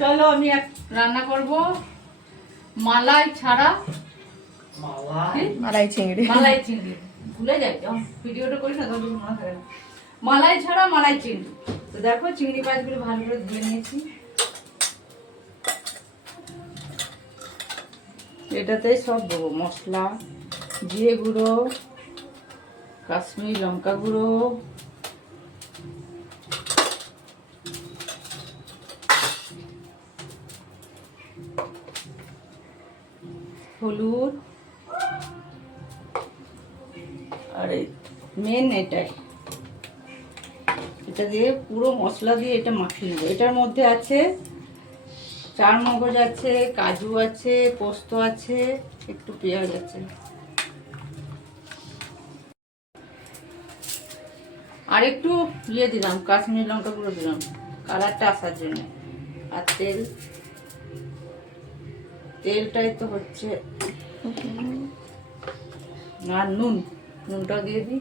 চলো আমি এক রান্না করব মালাই ছাড়া মালাই চিংড়ি। মালাই চিংড়ি ভুলে যাই তো ভিডিওটা করি না তখন মনে থাকে না। মালাই ছাড়া মালাই চিংড়ি। তো দেখো চিংড়ি মাছগুলো ভালো করে ধুয়ে নিয়েছি। এটাতে সব দেবো মশলা, জিরে গুঁড়ো, কাশ্মীরি লঙ্কা গুঁড়ো, হলুদ, আর মেন এটাই, এটা দিয়ে পুরো মশলা দিয়ে এটা মাখিয়ে নেবো। এটার মধ্যে আছে চার মগজ আছে, কাজু আছে, পোস্ত আছে, একটু পেঁয়াজ আছে, আর একটু ইয়ে দিলাম কাশ্মীরি লঙ্কা গুঁড়ো দিলাম কালারটা আসার জন্য। আর তেলটাই তো হচ্ছে, আর নুনটাও দিয়ে দিই।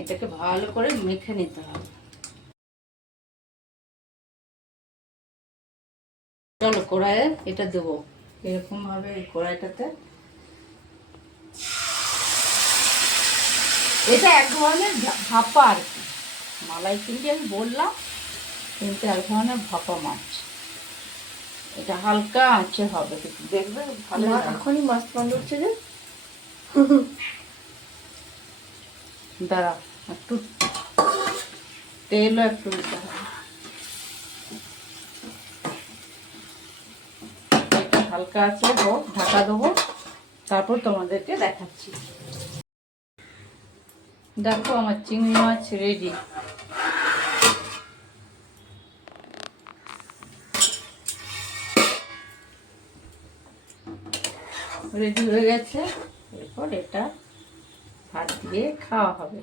এটাকে ভালো করে মেখে নিতে হবে। চলো কড়াইয়ে এটা দেবো এরকম ভাবে, এই কড়াইটাতে। এটা এক ধরনের ভাপা আর কি, মালাই চিংড়ি আমি বললাম কিন্তু এক ধরনের ভাপা মাছ। এটা হালকা আঁচে হবে, দেখবে ভালো। এখনই মাছ বন্ধ হচ্ছে যে, দাঁড়া একটু তেলও একটু দিতে হবে। এটা হালকা আছে হোক, ঢাকা দেবো, তারপর তোমাদেরকে দেখাচ্ছি। দেখো আমার চিংড়ি মাছ রেডি। রেডি হয়ে গেছে। এরপর এটা ভাত দিয়ে খাওয়া হবে।